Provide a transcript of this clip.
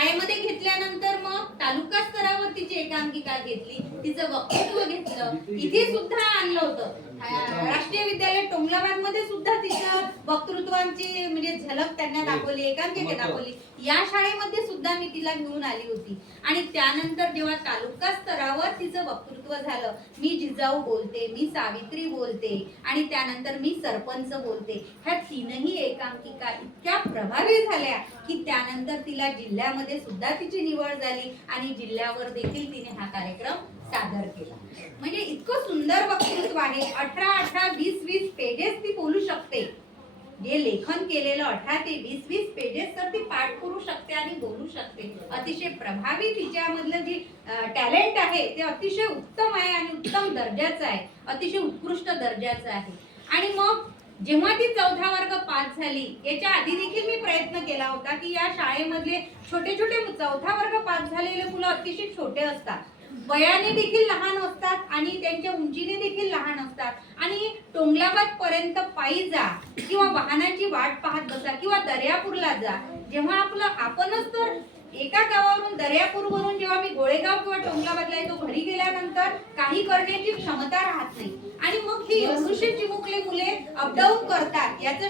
शाळेमध्ये घेतल्यानंतर मग तालुका स्तरावर तिची एकांकिका घेतली, तिचं वक्तृत्व घेतलं, इथे सुद्धा आणलं होतं. राष्ट्रीय विद्यालय टोंगलाबाद मध्ये सुद्धा तिचं वक्तृत्वांची म्हणजे झलक त्यांना दाखवली, एकांकिका दाखवली. या शाळेमध्ये सुद्धा मी तिला घेऊन आली होती. आणि त्यानंतर जेव्हा तालुका स्तरावर तिचं वक्तृत्व झालं, मी जिजाऊ बोलते, मी सावित्री बोलते आणि त्यानंतर मी सरपंच बोलते, ह्या तीनही एकांकिका इतक्या प्रभावी झाल्या की त्यानंतर तिला जिल्ह्यामध्ये सुद्धा तिची निवड झाली आणि जिल्ह्यावर देखील तिने हा कार्यक्रम सादर केला. म्हणजे इतकं सुंदर वक्तृत्व आहे. 18 20 पेजेस ती बोलू शकते. जे लेखन केलेलं 18 ते 20 पेजेस तर ती पाठ करू शकते आणि बोलू शकते. अतिशय प्रभावी तिच्यामधलं जी टॅलेंट आहे ते अतिशय उत्तम आहे आणि उत्तम दर्जाचं आहे, अतिशय उत्कृष्ट दर्जाचं आहे. आणि मग जेव्हा ती 4था वर्ग पास झाली, याच्या आधी देखील मी प्रयत्न केला होता की या शाळेमधले छोटे छोटे 4था वर्ग पास झालेले मुलं अतिशय छोटे असतात, वयाने देखील लहान असतात आणि त्यांच्या उंचीने देखील लहान असतात आणि टोंगलाबाद पर्यंत पायी जा किंवा वाहनाची वाट पाहत बसा किंवा दर्यापूरला जा. जेव्हा आपणच तर एका गावावरून दर्यापूरवरून जेव्हा मी गोळेगाव किंवा टोंगलाबादला येतो, घरी गेल्यानंतर काही करण्याची क्षमता राहत नाही आणि मग ही एवढीशी चिमुकले मुले अपडाऊन करतात याचं